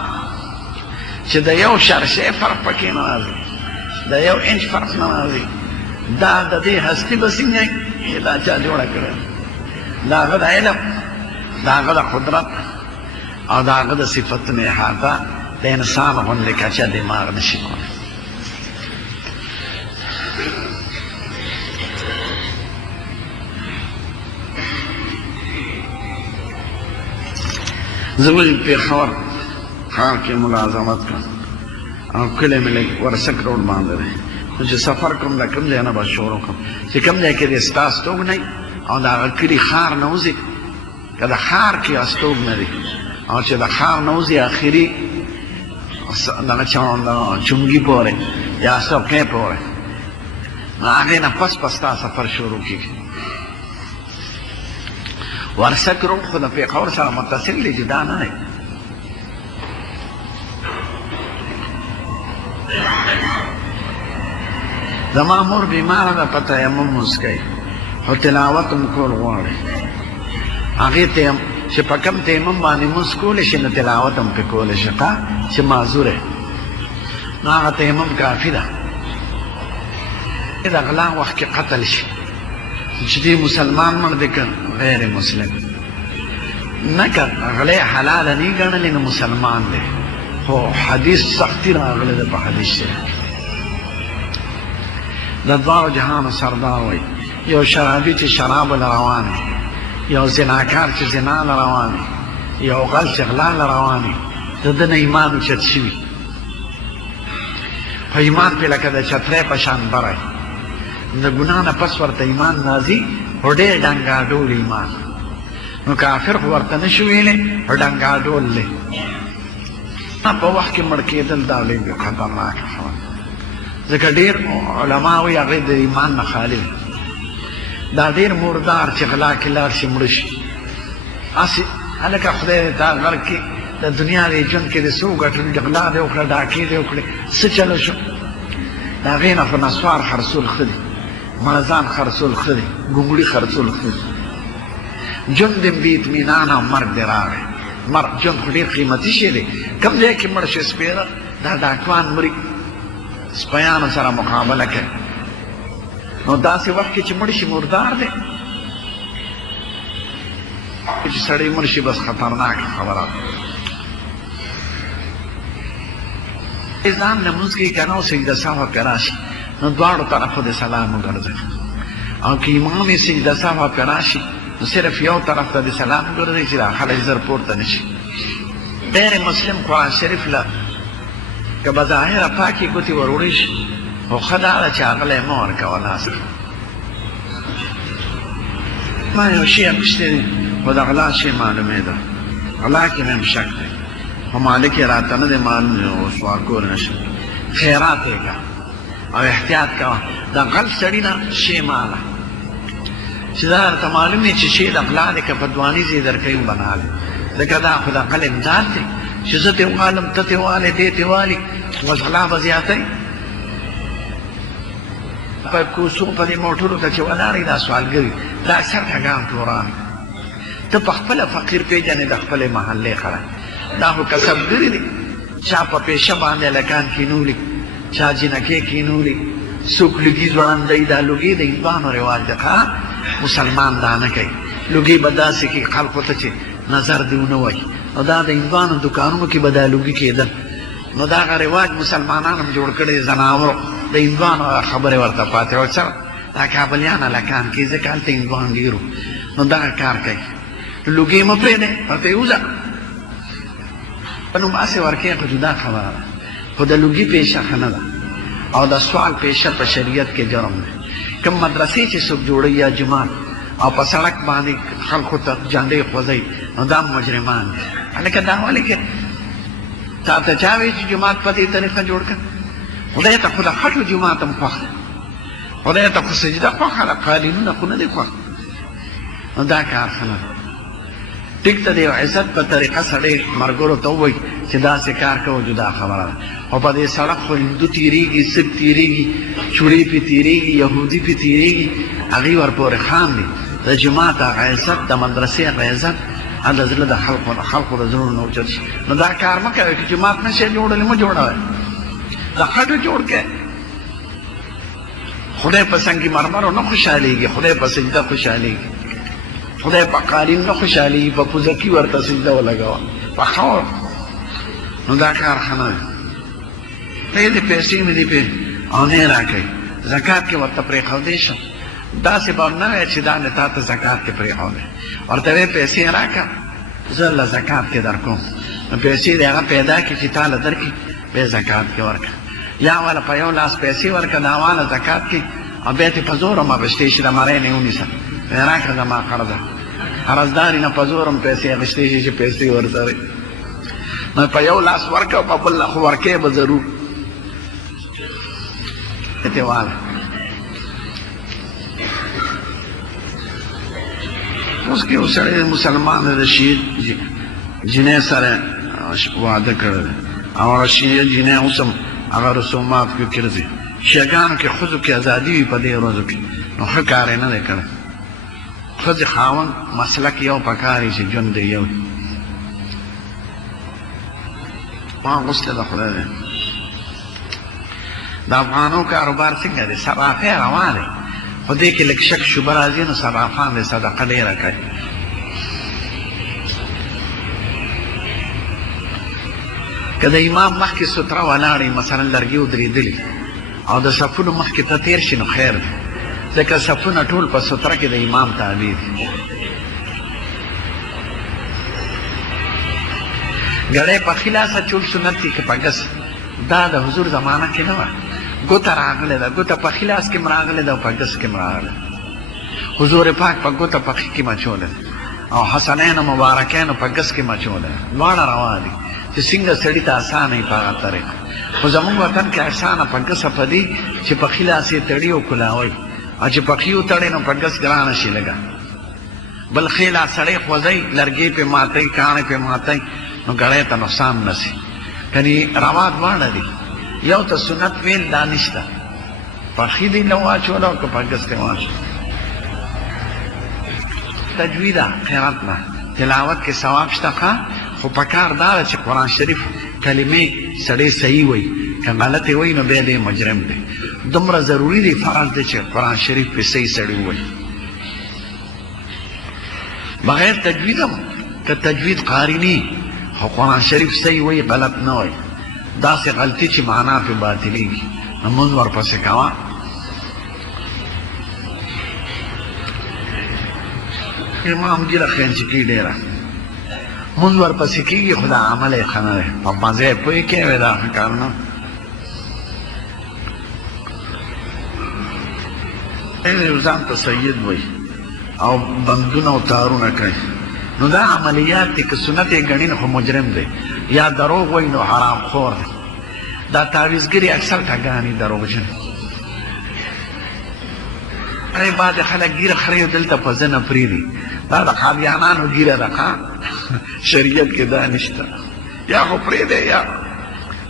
چې د یو شرشې فرق پکې نه راځي د یو انچ فرق نه راځي دا د دې هستي به څنګه دا چا جوړه کړې دا هغه د علم دا هغه د قدرت او دا هغه د صفتونو احاطه د انسان غوندې کچه دماغ نشي کولی زموږ پېښور ښار کې ملازمت کوم او کلی مې لږ ورسک روډ باندې دی نو چې سفر کوم د کوم ځای نه به شروع کوم چې کوم ځای کې د استاستوګنی او د هغه کلي ښار نه وځي که د ښار کې استوګنه دی او چې د ښار نه وځي اخري دغه چونګي پورې یا سوکۍ پورې نو هغې نه پس ستا سفر شروع کېږي ورسک روډ خو د پېښور سره متصل دی جدا نه دی زما مور بیماره ده په تیمم مونځ کوي خو تلاوت هم کول غواړي هغې چې په کم تیمم باندې مونځ کولی شي نو تلاوت هم پرې کولی شي چې معذوره نو هغه تیمم کافي ده د غلا وخت کې قتل شي چې دی مسلمان مړ دی که غیر مسلم نه که غلی حلاله نه ګڼلې نو مسلمان دی خو حدیث سختی راغلی ده په حدیث شریف د دواړو جهانو سردار وایي یو شرابي چې شراب له روان وي یو زناکار چې زنا له روان وي یو غل چې غلا له روان وي د ده نه ایمان اوچت شوي په ایمان پې لکه د چترۍ په شان بری د ګناه نه پس ورته ایمان راځي خو ډېر ډنګاډول ایمان نو کافر خو ورته نه شو ویلی خو ډنګاډول دی په وخت کې مړ کېدل دا لږ خطرناکه خبره ځکه ډېر علما وایي هغې د ایمان نه خالي دا ډېر مردار چې غلا کې لاړ شي مړه شي هسې هلکه خدای دې تا غر کې د دنیا دې ژوند کې دې څه وګټل غلا دې وکړه ډاکې دې وکړې څه چلو شو د هغې نه خو نسوار خرڅول ښه دي مړزان خرڅول ښه دي ګونګړي خرڅول ښه دي ژوند دې بې اطمینان او مرګ دې راغی مرګ ژوند خو ډېر قیمتي شی دی کوم ځای کې مړ شي سپېره دا ډاکوان مري سپیانو سره مقابله کوي نو داسې وخت کې چې مړ شي مردار دی چې سړی مړ شي بس خطرناکه خبره ده ځان لمونځ کوي که نه او سجده سهو پرې راشي نو دواړو طرفو د سلام وګرځوي او که امام یې سجده سهو پرې راشي نو صرف یو طرف ته د سلام وګرځوي چې دا خلک زر پورته نه شي غیر مسلم قرآن شریف له که بظاهره پاکې ګوتې ور وړی شي خو ښه دا ده چې هغه له یې مه ورکوه لاس ما یو شی اخیستی دی خو د غلا شی معلومېده غلا کې مې هم شک دی خو مالک یې راته نه دی معلوم رسوا کول نه شم خیرات یې که او احتیاط کوه د غل سړي نه شی ماله چې دا درته معلوم دی چې شی د غلا دی که په دوانیز یې درکوي بناله ځکه دا خو د غل امداد دی چې زه دې والم ته دې والې دې دې والې اوس غلا به زیاتی په کوڅو په دې موټرو ته چې ولاړې دا سوالګري دا اکثر ټګان توران ته په خپله فقیر پېژنې د خپلې محلې خلک دا خو کسبګري دي چا په پیشه باندې هلکان کینولي چا جینکې کینولي څوک لوګي ځوړندوي دا لوګي د هندوانو رواج دی مسلمان دا نه کوي لوګي به داسې کې خلکو ته چې نظر دې ونه وایي نو دا د هندوانو دکانونو کې به دا لوګي کېدل نو دا هغه رواج مسلمانان هم جوړ کړی زناورو د هندوانو خبرې ورته پاتې وه سره دا کابلیان هلکان کې ځکه هلته هندوان ډېرو نو دغه کار کوي لوګي مه پرېږدئ ورته یې وځه په نوم هسې ورکوې خو جدا خبره ده خو د لوګي پیشه ښه نه ده او د سوال پیشه په شریعت کې جرم دی کوم مدرسې چې څوک جوړوي یا جومات او په سړک باندې خلکو ته جنډې خوځوي نو دا مجرمان دي هلکه دا ولې کې تا ته چا وایي چې جومات په دې طریقه جوړ کړه خدای ته خو د خټو جومات هم خوښ دی خدای ته خو سجده خوښه ده قالینونه خو نه دي خوښ نو دا کار ښه نه ده ټیک ته د یو عزت په طریقه سړی ملګرو ته ووایي چې داسې کار کوو جدا خبره ده خو په دې سړک خو هندو تېرېږي سک تېرېږي چوړې پې تېرېږي یهودي پې تېرېږي هغې ورپورې خاندي د جومات هغه عزت د مدرسې هغه عزت هغه زړه د خلکو د زړونو نه اوچت شي نو دا کار مه کوئ که جومات نه شئ جوړولی مه جوړوئ د خټو جوړ کړئ خدای په سنگ مرمرو نه خوشحالیږي، خدای په سجده خوشحالیږي، خدای په قالین نه خوشحالیږي، په پوزکی ورته سجده ولګوه په خور. نو دا کار ښه نه دی. دې پیسې مې دې پې او نه یې راکوي، زکات کې ورته پرېښودی شم. داسې به نه وایه چې دا نه تا ته زکات کې پرېښودی، ورته وایې پیسې راکړه زه له زکات کې در کوم. نو پیسې دې هغه پیدا کړي چې تا له درکړي، بیا زکات کې ورکړه. یا والا په یو لاس پیسې ورکړه دا والا زکات کې، او بیا تې په زور هم اخېستې شي، د مرۍ نه یې ونیسه راکړه زما قرضه. قرضداري نه په زور هم پیسې اخېستې شي چې پیسې ورسره. نو په یو لاس ورکړه، په بل خو ورکې به ضرور ته واله. اوس کې یو سړی مسلمان د شهید جنۍ سره واده کړی او هغه شهید جنۍ اوس هم هغه رسومات کې ګرځي. شیګانو کې ښځو کې ازادي وي په دې ورځو کې، نو ښه کار یې نه دی کړی. ښځې خاوند مسلک یو پکار یي چې ژوند دی یو. ما غوسته د خدای دی. د افغانو کاروبار څنګه دی؟ صرافۍ روان دی، خو دې کې لږ شک شوبه راځي، نو صرافان دی صدقه ډېره کوي. که د امام مخکې ستره ولاړې، مثلا لرګي ودرېدلي او د صفونو مخکې ته تېر شي، نو خیر دی، ځکه صفونه ټول په ستره کې د امام تابع دي. ګړی په ښي لاس اچول سنت دي که په ګس؟ دا د حضور زمانه کې نه وه. ګوته راغلې ده، ګوته په ښي لاس کې م راغلې ده او په ګس کې م راغلې. حضور پاک په ګوته په ښي کې م اچولی او حسنینو مبارکینو په ګس کې م اچولی. دواړه روا دي چې څنګه سړي ته اسانه وي په هغه طریقه. خو زموږ وطن کې اسانه په ګسه په دي چې په ښي لاس یې تړي او کلاوئ، او چې په ښي وتړئ نو په ګس ګرانه شي لږه. بل ښي لاس سړی خوځئ، لرګي پې ماتئ، کاڼې پې ماتئ، نو ګړی ته نقصان نه سي. کني روا دواړه دي، یو ته سنت ویل دا نشته، په ښي دې نه واچوله او که په ګس کې واچوله. تجویده قرات نه تلاوت کې ثواب شته ښه، خو په کار دا ده چې قرآن شریف کلمې سړی صحیح وایي، که غلطې وایي نو بیا دې مجرم دی. دومره ضروري دی، فرض دی چې قرآن شریف پې صحیح سړی ووایي. بغیر تجوید هم که تجوید قاری نی خو قرآن شریف صحیح وایي، غلط نه وایي، داسې غلطي چې معنا پې باطلېږي، نو مونځ ورپسې کوه. امام ګیره خینچکي ډېره مونځ ورپسې کېږي، خو دا عمل یې ښه نه دی. په مزه یې پوه کوې دا ښه کار نه. یو ځان ته سید وایي او بندونه او تارونه کوي، نو دا عملیات دي. که سنت یې ګڼي نو خو مجرم دی، یا دروغ وایي نو حرام خور دی. دا تعویزګري اکثر ټګانې دروغجن. بعضې خلک ګیره خري دلته په زه نه پرېږدي، دا د قادیانانو ګیره ده ښه، شریعت کې دا نشته. یا خو پرېږدی یا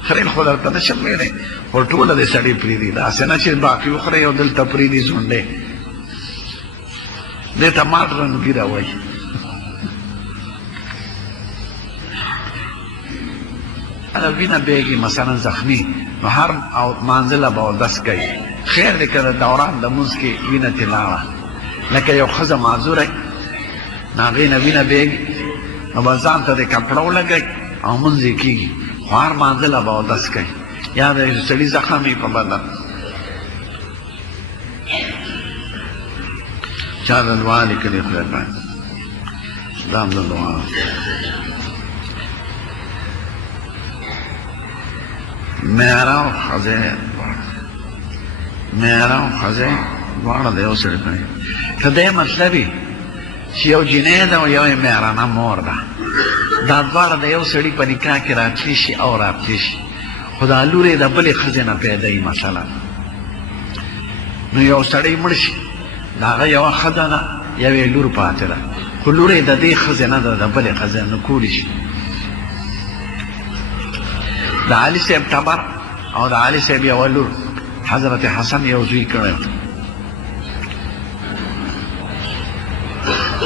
خریل خو درته نه شم ویلی، خو ټوله دې سړي پرېږدي، داسې نه چې باقي وخورئ او دلته پرېږدي ځونډې. دې ته ماډرن ګیره وایي. وینه بیږي مثلا زخمي، نو هر او مانځله به اودس کوي. خیر دی که د دوران د مونځ کې وینه ترې لاړه، لکه یو ښځه معذوره نو هغې نه وینه بیږي، نو به ځان ته د کپړه ولګوي او مونځ یې کېږي، خو هر مانځله به اودس کوي. یا د سړي زخم وي په بدن. چا د دعا لیکلي خدای پاک، دا هم د دعا میاره او ښځی دواړه د یو سړي کوي. که دی مطلب وي چې یو جنۍ ده او یو یې میرانه مور ده، دا دواړه د یو سړي په نکاح کې راتلی شي او راتلی شي، خو دا لور یې د بلې ښځې نه پیدا وي. مثلا نو یو سړی مړ شي، د هغه یوه ښځه ده، یو یې لور پاتې ده، خو لور یې د دې ښځې نه ده، د بلې ښځې نه کولی شي. د علي صاحب ټبر او د علي صاحب یوه لور حضرت حسن یو زوی کړی،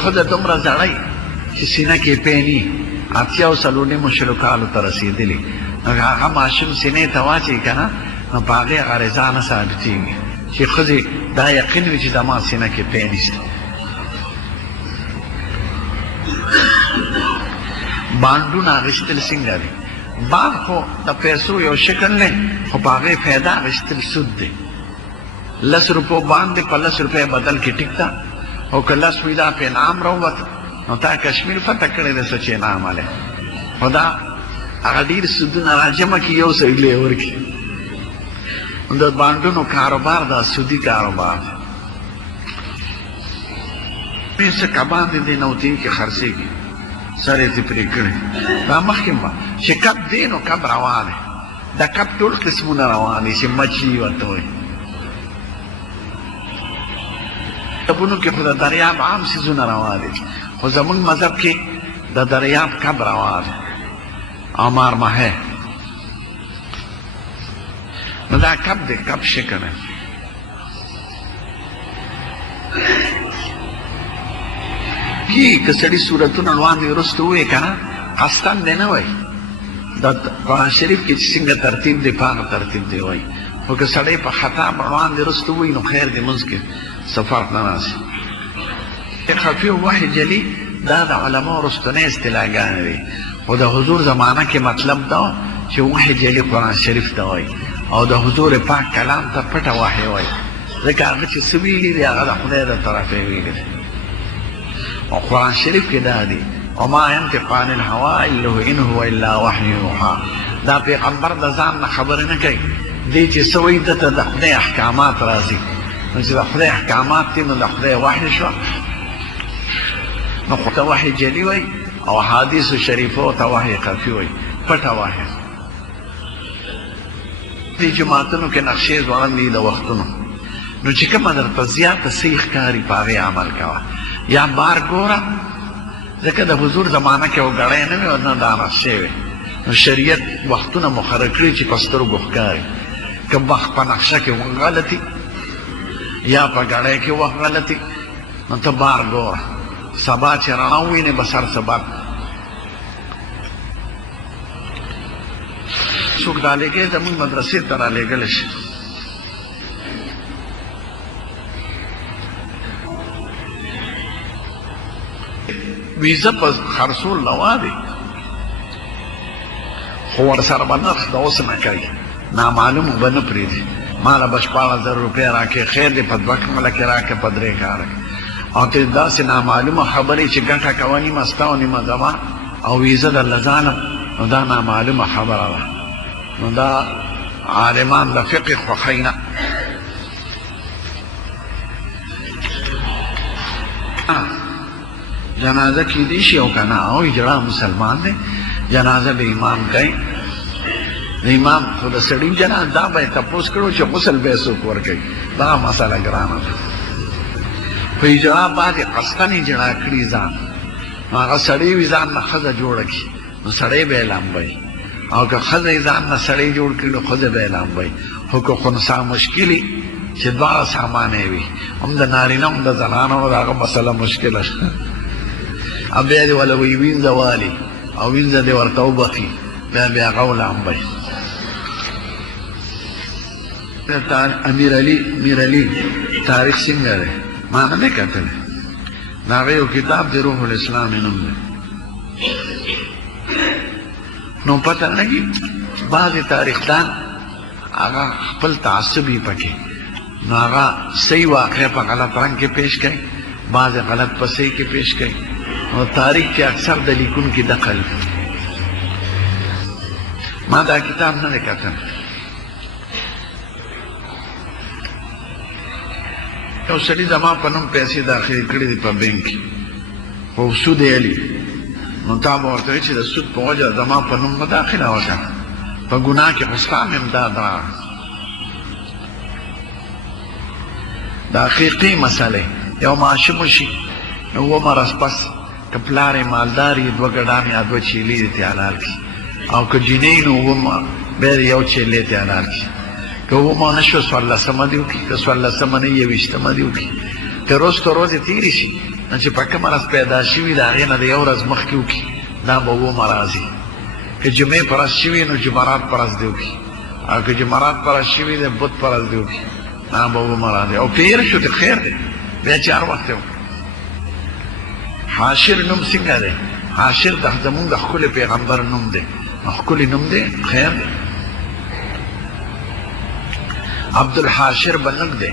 ښځه دومره زړی چې سینه کې پیني، 8.5 کالو ته رسېدلي. نو هغه ماشوم سینې ته واچوي که نه، نو په هغې هغه رضا نه ثابتېږي، چې ښځې دا یقین وي چې زما سینه کې پی نشته. بانډونه اخیستل څنګه دي؟ بانډ خو د پیسو یو شکل دی، خو په هغې فایده اخیستل سود دی. 10 روپو باندې په 10 روپۍ بدل کې ټیک ده، او که 10 وي دا په انعام راووته نو تا کشمیر فتح کړی دی څه چې انعام علی. خو دا هغه ډېر سودونه راجمع کړي یو سړي له یې ورکړي. د بانډونو کاروبار دا سودي کاروبار دی. څه کبان دي دی نوتین کې خرڅېږي، سر یې ترې پرې کړی. دا مخکې به چې کب دی نو کب روان دی. د کب ټول قسمونه روان دي چې مچھلي ورته وایي. کبونو کې خو د دریاب عام څیزونه روان دي، خو زموږ مذهب کې د دریاب کب روان دی او مارمهی. نو دا کب دی، کب شکل دی. که سړي صورتونه روان دي وروسته ووایي که نه قصدن دی نه وایي. د قرآن شریف کې چې څنګه ترتیب دی په هغه ترتیب دی وایي. خو که سړی په خطا روان دی وروسته ووایي نو خیر دی، لمونځ کې څه فرق نه راسي. خفي او وحي جلي دا د علماو وروستنۍ اصطلاحګانې دي، خو د حضور زمانه کې مطلب دا چې وحي جلي قرآن شریف ته وایي، او د حضور پاک کلام ته پټه وحي وایي، ځکه هغه چې څه ویلي دي هغه د خدای د طرفه ویلي دي. او قرآن شریف کې دا دی وما ينطق عن الهوى ان هو الا وحي يوحى. دا پیغمبر د ځان نه خبرې نه کوي، دی چې څه وایي دته د خدای احکامات راځي. نو چې د خدای احکامات دي نو د خدای وحي شو، نو ته وحي جلي وایي، او حدیثو شریفو ته وحي خفي وایي، پټه وحي. دې جماعتونو کې نقشې ځوړند دي د وختونو، نو چې کومه درته زیاته صحیح ښکاري په هغې عمل کوه. یا بار ګوره، ځکه د حضور زمانه کې وګړی نه وي او نه دا نقشې وي، نو شریعت وختونه مقرر کړي چې په سترګو ښکاري. که وخت په نقشه کې غلطي یا په ګړی کې وخت غلطي، نو ته بار ګوره، سبا چې رڼا ووینې به سر سبا څوک رالېږي زموږ مدرسې ته رالېږلی شي. ویزه په خرڅول روا دی، خو ورسره به نرخ د اوس نه کوي، نامعلوم به نه پرېږدي. ماله به 14,000 روپۍ راکړې، خیر دی په 2 کاله کې راکړه، په 3 کاله کې. او ته داسې نامعلومه خبرې چې ګټه کوه نیمه ستا او نیمه زما، او ویزه درله ظالم، نو دا نامعلومه خبره ده. نو دا عالمان د فقه خوښوي نه. جنازه کیدی شي او که نه، او اجړه مسلمان دی، جنازه به امام کوي. د امام خو د سړي جنازه دا به یې تپوس کړو چې غسل به یې څوک ورکوي، دا مسله ګرانه ده. په اجړه بعضې قصدن اجړه کړي ځان، نو هغه سړی وي ځان نه ښځه جوړه کړي، نو سړی به یې لامبوي، او که ښځه یې ځان نه سړی جوړ کړي نو ښځه به یې لامبوي. خو که خنثی مشکلي چې دواړه سامانې وي، هم د نارینه هم د زنانو، د هغه مسله مشکله ده. بیا دې وله وي وینځه والي او وینځه دې ورته وبخي، بیا بیا هغه ولامبوي. امیر علي تاریخ څنګه دی؟ ما نه دی کتلی. د هغه یو کتاب دی روح الاسلام نوم دی. نو پته نه لګي بعضې تاریخدان هغه خپل تعصب یې پکې، نو هغه صحیح واقع په غلط رنګ کې پیش کوي، بعضې غلط په صحیح کې پیش کوي. نو تاریخ کې اکثر د لیکونکي دخل. ما دا کتاب نه دی کتلی. یو سړي زما په نوم پیسې داخلې کړې دي په بینک کې، خو سود یې علي. نو تا به ورته وایي چې د سود په وجه زما په نوم به داخله وکړه، په ګناه کې خو ستا هم امداد راغی. د حقیقي مسئلې یو ماشوم وشي نو 9 مرض پس که پلار یې مالدار یې 2 ګډان یا 2 چیلې دې ته حلال کړي، او که جینۍ نو 9 بیا یې 1 چیلې ته حلال کړي. که 9 نه شو 14مه دې وکړي، که 14مه نه 21مه دې وکړي. که روز ته ورځې تېرې شي نو چې په کومه ورځ پیدا شوي د هغې نه د 1 ورځ مخکې وکړي، دا به 9 راځي. که جمعې په ورځ شوي نو جمعرات په ورځ دې وکړي، او که جمعرات په ورځ شوي دی بد په ورځ دې وکړي. نا به مراد او پیر شو ته خیر دی بیا چار وخت حاشر نوم څنګه دی حاشر د زمونږ د خپل پیغمبر نوم دی خپل نوم دی خیر دی عبدالحاشر بنک دی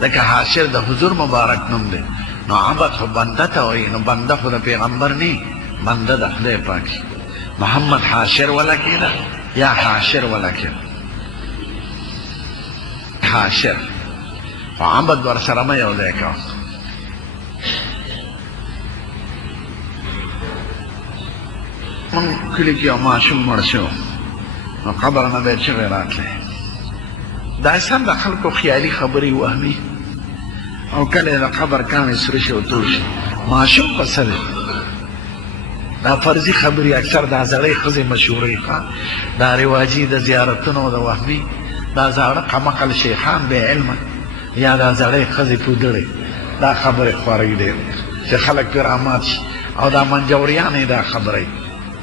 لکه حاشر د حضور مبارک نوم دی نو عبد خو بنده ته وایي نو بنده خو د پیغمبر نه بنده د خدای پاک محمد حاشر ولا کېده یا حاشر ولا کېده حاشر او عبد ورسره مه یو ځای کوه من کلی کې یو ماشوم مړ شو نو قبر نه به چغې راتلې دا سم د خلکو خیالي خبرې وهمي او کله د قبر کاڼې سره شي او تور شي ماشوم په څه دی دا فرضي خبرې اکثر دا زړې ښځې مشهورې دا رواجي د زیارتونو د وهمي دا زاړه قمقل شیخان بې علمه یا دا زړې ښځې پودړې دا خبرې خورې ډېر چې خلک پرې رامات شي او دا منجوریانې دا خبرې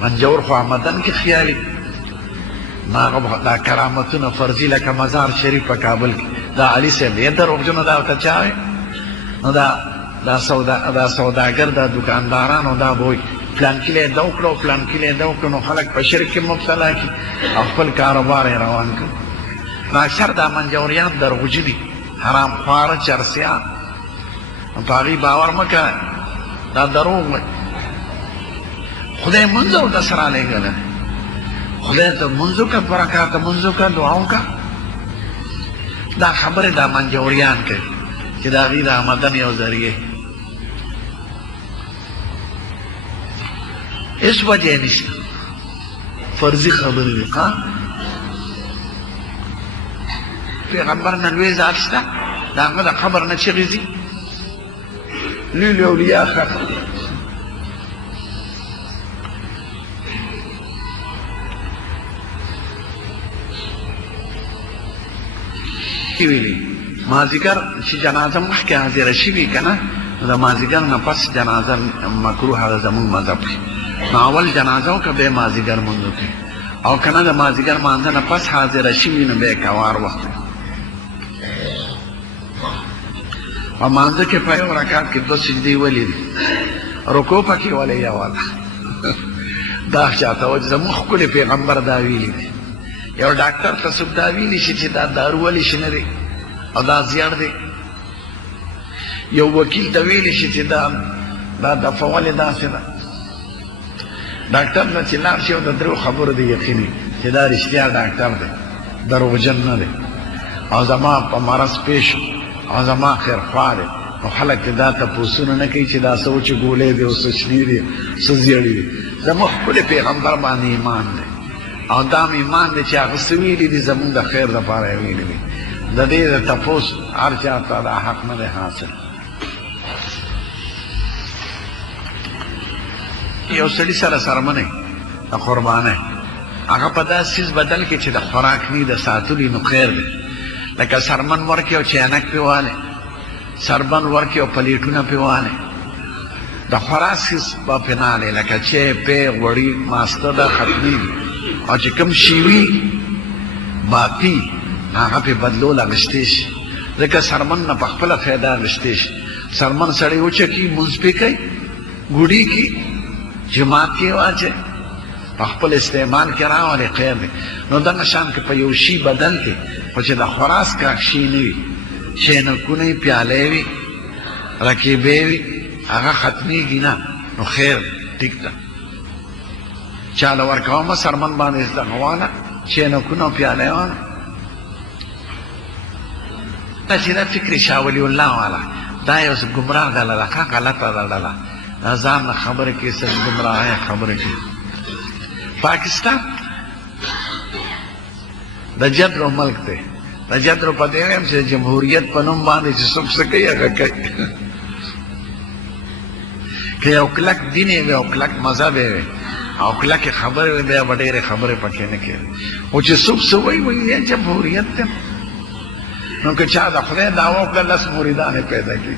منجور خو آمدن کې خیالي دا کرامتونه فرضي لکه مزار شریف په کابل کې دا علي صاحب یې دروغجنه دا ورته چا وایي نو دا سوداګر دا دکاندارانو دا به وایي فلان کلی یې دا وکړو فلان کلی یې دا وکړو نو خلک په شرک کې مبتلا کړي او خپل کاروبار یې روان کړي نو اکثر دا منجوریان دروغجني حرام خواره چرسیان نو په هغې باور مه کوه دا دروغ دی خدای منځ او دسر علیږلی خدای ته منځ وکړه برکاته منځ وکړه دعا وکړه دا خبرې دا منجوریان کوي چې د هغې د آمدن یو ذریعې هېڅ وجه یې نشته فرضي خبرې دي پیغمبر نه لوی ذات شته د هغه د قبر نه چغې ځي لوی لوی اولیا ښخ ویلي مازدیګر چې جنازه مخکې حاضره شوي که نه نو د مازدیګر نه پس جنازه مکروه ده زموږ مذهب کې نو اول جنازه وکړه بیا مازدیګر لمونځ وکړي او که نه د مازدیګر لمانځه نه پس حاضره شوي نو بیا کوار وخت او لمانځه کې په یو رکعت کې دوه سجدې ولې دي رکوع پکې ولې یوه دا چاته وایي زموږ ښکلی پیغمبر دا ویلي دي یو ډاکټر ته څوک دا ویلی شي چې دا دارو ولې شي نه دی او دا زیړ دی یو وکیل ته ویلی شي چې دا دفعه ولې داسې ده ډاکټر نه چې لاړ شي او د درو خبرو دی یقیني چې دا رښتیا ډاکټر دی دروغجن نه دی او زما په مرض پیش او زما خیرخوا دی نو خلک دا تپوسونه نه کوي چې دا څه و چې ګولې دی او څه شنې دي څه زیړې دي زموږ ښکلی پیغمبر باندې ایمان دی او دا ایمان دی چې هغه څه ویلي دي زموږ د خیر دپاره یې ویلي دي د دې د تپوس هر چا ته دا حق نه دی حاصل یو سړي سره څرمنې د قربانۍ هغه په داسې څیز بدل کړي چې د خوراک نه د ساتلي نو خیر دی لکه څرمن ورکړي او چینک پې والی سربن ورکړي او پلیټونه پې والی د خوراک څیز به پې نه والی لکه چای پی غوړي ماسته ده ختمېږي او چې کوم شي وي باقي هغه پې بدلول اخیستی شي ځکه سرمن نه په خپله فایده اخیستی شي سرمن سړی وچکي مونځ پې کوي ګوډي کي جماعت کې واچوي په خپل استعمال کې راولي خیر دی نو دغه شان کې په یو شي بدل کې خو چې د خوراک کاک شي نه وي چینکونه یې پیالې وي رکیبې وي هغه ختمېږي نه نو خیر ټیک ده چاله ورکومه سرمن باندې زده واله چینکونه او پیالې واله دا چې دا فکر شاه ولی الله والا دا یو ګمراه ډله ده ښه غلطه ده ډله دا ځان نه خبرې کوي څه ګمراهۍ خبرې کوي پاکستان د جدرو ملک دی د جدرو په دې ویم چې جمهوریت په نوم باندې چې څوک څه کوي هغه کوي که یو کلک دین یې وي او کلک مذهب یې وي او کلکې خبرې وي بیا به ډېرې خبرې پکې نه کوي خو چې څوک څه وایي وایي جمهوریت دی نو که چا د خدای دعوه وکړه 10 مریدان یې پیدا کړي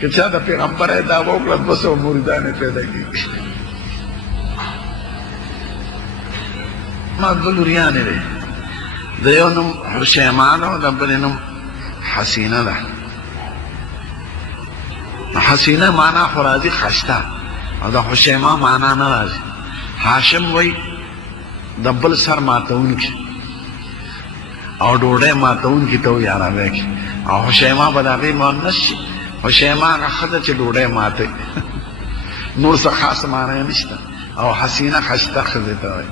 که چا د پیغمبر یې دعوه وکړه 200 مریدان یې پیدا کړي ما دوه لوریانې دی د یو نوم حسیما ده او د بل نوم حسینه ده. حسینه معنا خو راځي ښایسته او د حسیما معنا نه راځي. هاشم وایي د بل سر ماتونکي او ډوډۍ ماتونکي ته وایي عربی کې، او حسیما به د هغې مؤنث شي. حسیما هغه ښځه چې ډوډۍ ماتوي نور څه خاص معنی نشته. او حسینه ښایسته ښځې ته وایي.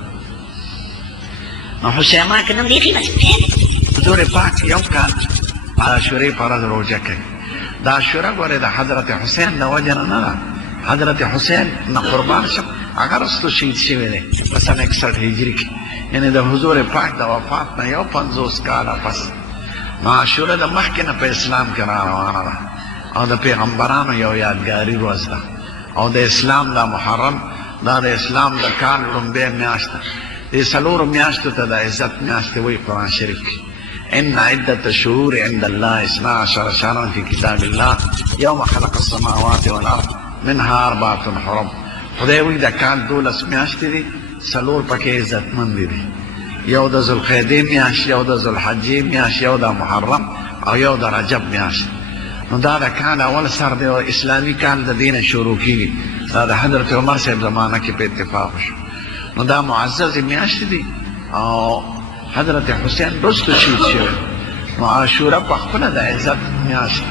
نو حسیما که نوم بیخي بس حضور پاک یو کال عاشورې په ورځ روژه کوي. د عاشوره ګورې د حضرت حسین د وجه نه ده. حضرت حسین نه قربان شم هغه رستو شهید شوی دی په سن 61 هجري کې، یعنې د حضور پاک د وفات نه یو 50 کاله پس. نو عاشوره د مخکې نه په اسلام کې را روانه ده او د پیغمبرانو یو یادګاري ورځ ده. او د اسلام د محرم دا د اسلام د کال لومبۍ میاشت ده. دې څلورو میاشتو ته د عزت میاشتې وایي قرآن شریف کې. ان عدة الشهور عند الله 12 شهرا في كتاب الله يوم خلق السماوات والارض منها 4 حرم. خدای وایي د کال 12 میاشتې دي، څلور پکې عزتمند دي. یو د ذوالقعدې میاشت، یو د ذوالحجې میاشت، یو د محرم او یو د رجب میاشت. نو دا د کال اول سر دی او اسلامي کال د دې نه شروع کېږي. دا د حضرت عمر صاحب زمانه کې په اتفاق شو. نو دا معزز میاشتې دي او حضرت حسین رستو شهید شوی. نو عاشوره په خپله د عزت میاشت.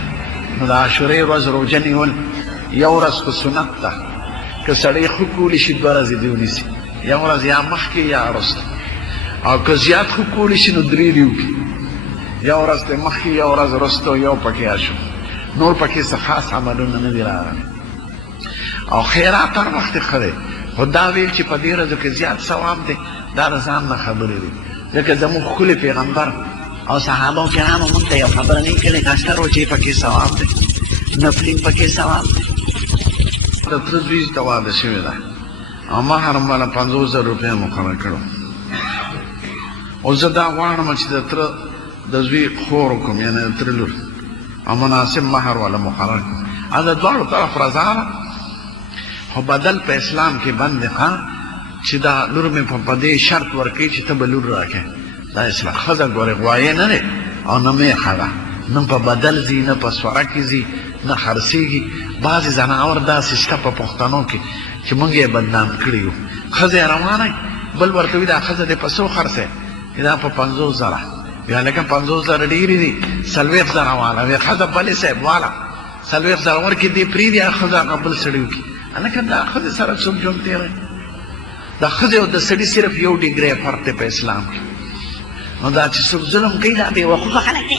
نو د عاشورې ورځ روژه نیول یو ورځ خو سنت ده، که سړی ښه کولی شي 2 ورځې دې ونیسي، یو ورځ یا مخکې یا وروسته. او که زیات ښه کولی شي نو 3 دې وکړي، یو ورځ دې مخکې یو ورځ وروسته یو پکې اشو. نور پکې څه خاص عملونه نه دي راغلي. او خیرات هر وخت ښه دی، خو دا ویل چې په دې ورځو کې زیات ثواب دی دا د ځان نه خبرې دي. ځکه زموږ ښکلی پیغمبر او صحابه کرامو موږ ته یو خبره نه کړې که اشته روجې پکې ثواب دی، نفلي پکې ثواب دی. د تره زوی ته واده شوې ده او مهر هم باندې 50,000 روپۍ مقرر کړو. او زه دا غواړم چې د تره د زوی خور وکړم، یعنې د تره لور، او مناسب مهر والا مقرر کړم. دا د دواړو طرف رضا ده، خو بدل په اسلام کې بند دی چې دا لور مې په دې شرط ورکوي چې ته به لور راکړې. دا اسلام ښځه ګورې غوایې نه دی او نه میخه ده، نه په بدل ځي نه په سوره کې ځي نه خرڅېږي. بعضې ځناور داسې شته په پښتنو کې چې موږ یې بدنام کړي یو. ښځه یې روانه بل ورته وي دا ښځه دې په څو خرڅې؟ دا په 50,000. بیا لکه 50,000 ډېرې دي، 40,000 والا وی ښځه بلې صاحب والا 40,000 ورکړي دې پرېږدي، ښځه هغه بل سړي وکړي. هلکه دا ښځې سره څوک ژوند تېروي؟ د ښځې او د سړي صرف یو ډیګری فرق دی په اسلام کې. نو دا چې څوک ظلم کوي دا بېوقوفه خلک دی.